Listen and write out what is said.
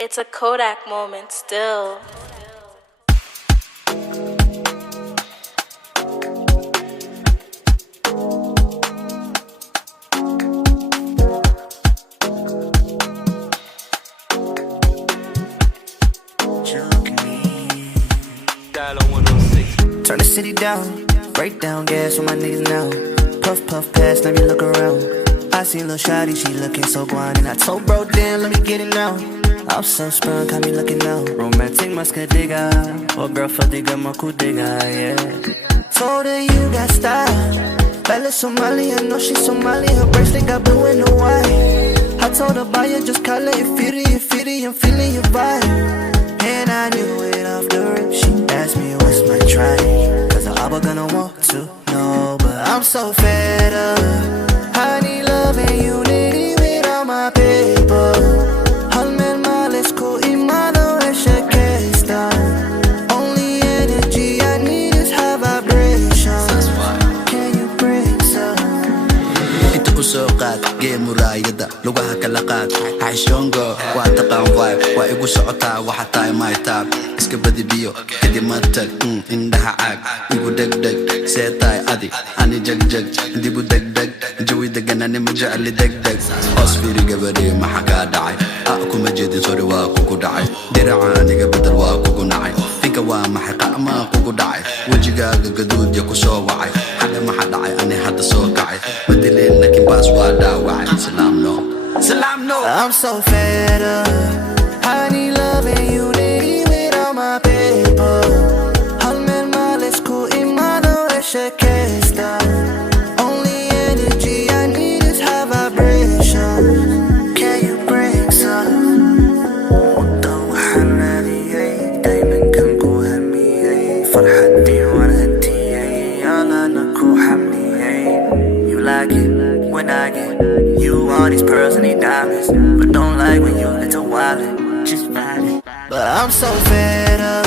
It's a Kodak moment still. Turn the city down, break down gas with my niggas now. Puff, puff, pass, let me look around. I see lil' shawty, she looking so guan. And I told bro, damn, let me get it now. I'm so sprung, got me looking now. Romantic, mas que diga. Oh, girl, for diga, maku diga, yeah. Told her you got style. Bella Somali, I know she's Somali. Her bracelet got blue and white. I told her, buy it, just call it Fiiri, Fiiri, I'm feeling your vibe. And I knew it off the rip. She asked me what's my tribe, cause I was gonna want to know, but I'm so fed up. I need love and unity without my people. Halmen males ko imano eshekesta. Only energy I need is high vibration. Can you bring some? Inta kusoo qaad gee muraayada lugaha kala qaad xashongo waa taqaan vibe waa igu socotaa waxa tahay my tab iska badi biyo kadib ma tag indhaha caag igu degdeg see tahay adi ani jagjag dibu degdeg jawi degan ani ma jecli degdeg hoos fiiri gabadhey maxa kaa dhacay kuma jeedin sori waa kugu dhacay diracaaniga badal waa kugu nacay finka waa maxay qa'maa kugu dhacay wejigaaga gaduud ya ku soo wacay xaga maxa dhacay ani hadda soo kacay madileen laakiin baas waa dhaawacay Salam no I'm so fed up. I need love and unity without my people. Halmen males ko imano eshekesta. Only energy I need is high vibration. Can you bring some? وضو حناني دايما كنكو همي فرحتي وانتي يلا نكو حمني. You like it when I get you all these pearls and these diamonds, but don't like when you little wildin', just ride it. But I'm so fed up.